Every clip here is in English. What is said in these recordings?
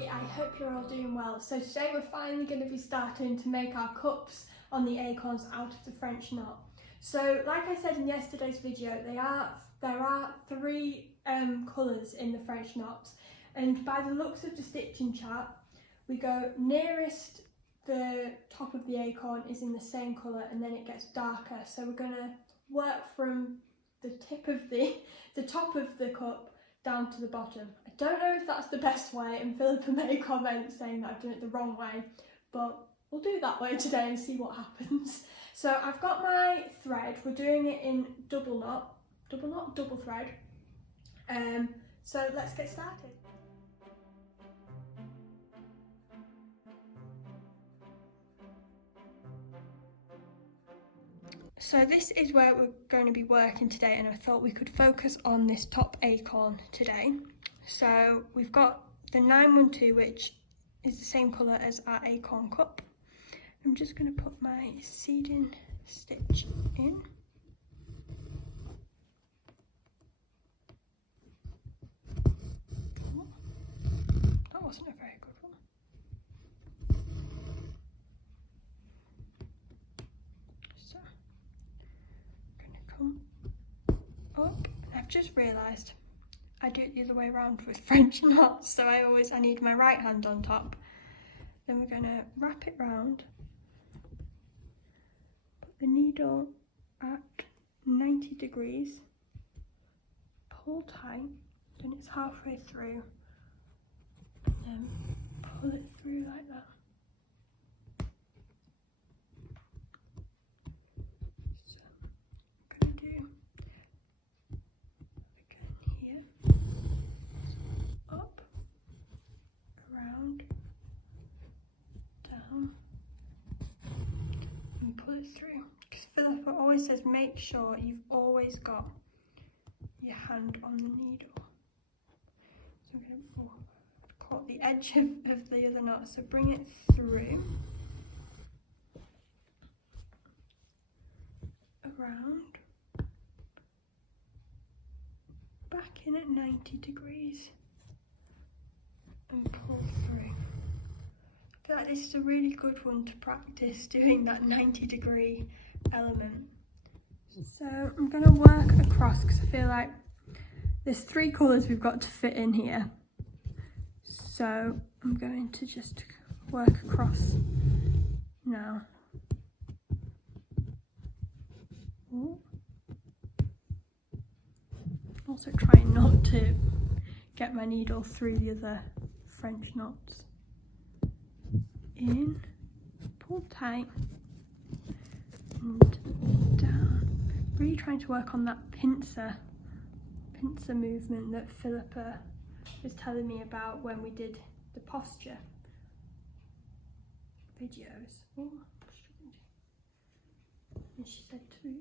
everybody, I hope you're all doing well. So today we're finally going to be starting to make our cups on the acorns out of the French knot. So like I said in yesterday's video, there are three colours in the French knots, and by the looks of the stitching chart, we go nearest the top of the acorn is in the same colour and then it gets darker. So we're going to work from the tip of the top of the cup down to the bottom. I don't know if that's the best way, and Philippa made a comment saying that I've done it the wrong way, but we'll do it that way today and see what happens. So I've got my thread, we're doing it in double thread. So let's get started. So this is where we're going to be working today, and I thought we could focus on this top acorn today. So we've got the 912, which is the same colour as our acorn cup. I'm just going to put my seeding stitch in. Oh, that wasn't a very good one. So I'm going to come up. I've just realised I do it the other way around with French knots, so I need my right hand on top. Then we're going to wrap it round, put the needle at 90 degrees, pull tight, then it's halfway through, and then pull it through like that. So I'm going to do again here, up, around, down, and pull it through. Because Philippa always says make sure you've always got your hand on the needle. So I'm going to caught the edge of the other knot, so bring it through, around, back in at 90 degrees, and pull through. I feel like this is a really good one to practice doing that 90-degree element. So I'm going to work across because I feel like there's three colours we've got to fit in here. So I'm going to just work across now. Ooh. Also trying not to get my needle through the other French knots. In, pull tight, and down. Really trying to work on that pincer movement that Philippa was telling me about when we did the posture videos. Ooh, and she said to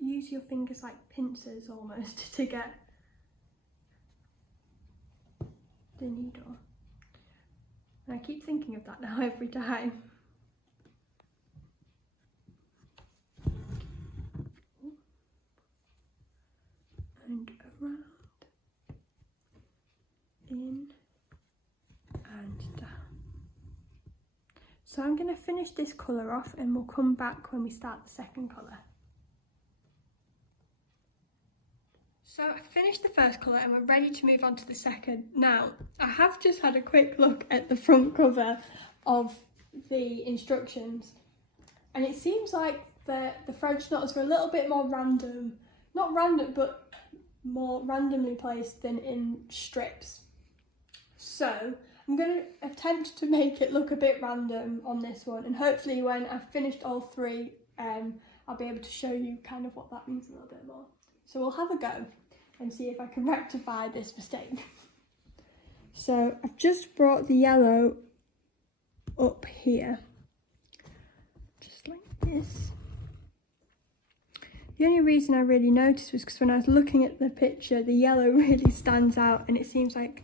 use your fingers like pincers almost to get the needle. And I keep thinking of that now every time. And around, in and down. So I'm going to finish this colour off and we'll come back when we start the second colour. So I finished the first colour and we're ready to move on to the second. Now, I have just had a quick look at the front cover of the instructions, and it seems like the French knots were a little bit more random. Not random, but more randomly placed than in strips. So I'm going to attempt to make it look a bit random on this one, and hopefully when I've finished all three, I'll be able to show you kind of what that means a little bit more. So we'll have a go and see if I can rectify this mistake. So I've just brought the yellow up here, just like this. The only reason I really noticed was because when I was looking at the picture, the yellow really stands out, and it seems like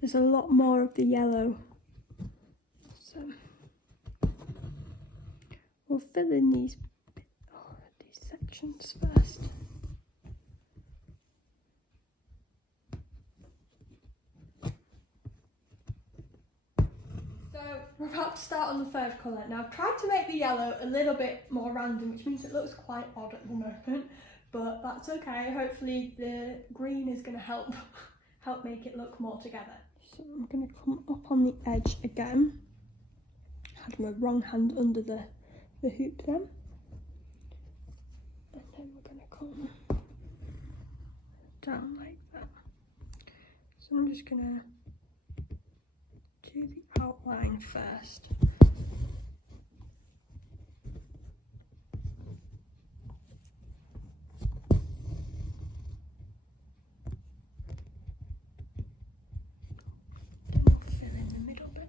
there's a lot more of the yellow. So we'll fill in these sections first. we're about to start on the third colour. Now I've tried to make the yellow a little bit more random, which means it looks quite odd at the moment, but that's okay. Hopefully the green is going to help make it look more together. So I'm going to come up on the edge again. Had my wrong hand under the hoop then. And then we're going to come down like that. So I'm just going to do the outline first. Then we'll fill in the middle bit.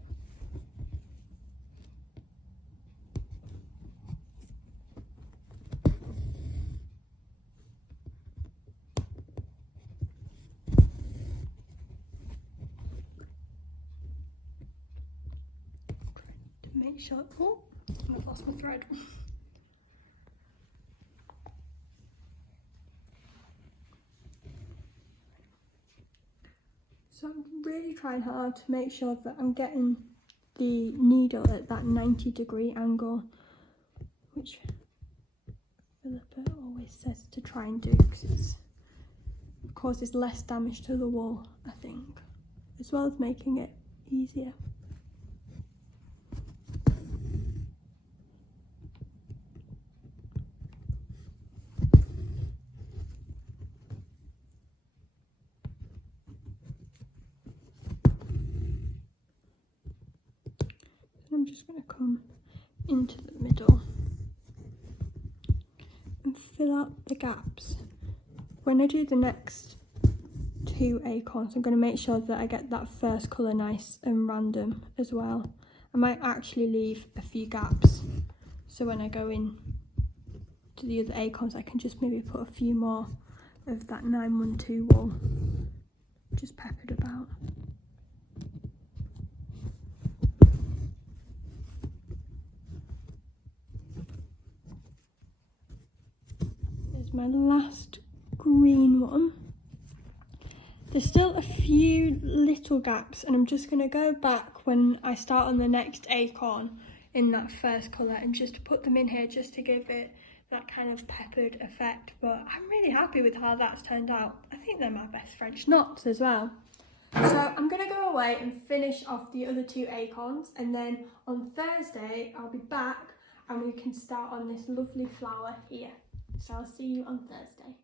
Make sure, oh, I've lost my thread. So I'm really trying hard to make sure that I'm getting the needle at that 90-degree angle, which Philippa always says to try and do because it causes less damage to the wool, I think, as well as making it easier. I'm just going to come into the middle and fill out the gaps. When I do the next 2 acorns, I'm going to make sure that I get that first colour nice and random as well. I might actually leave a few gaps, so when I go in to the other acorns I can just maybe put a few more of that 912 wool just peppered about. My last green one. There's still a few little gaps and I'm just going to go back when I start on the next acorn in that first colour and just put them in here just to give it that kind of peppered effect, but I'm really happy with how that's turned out. I think they're my best French knots as well. So I'm going to go away and finish off the other 2 acorns, and then on Thursday I'll be back and we can start on this lovely flower here. So I'll see you on Thursday.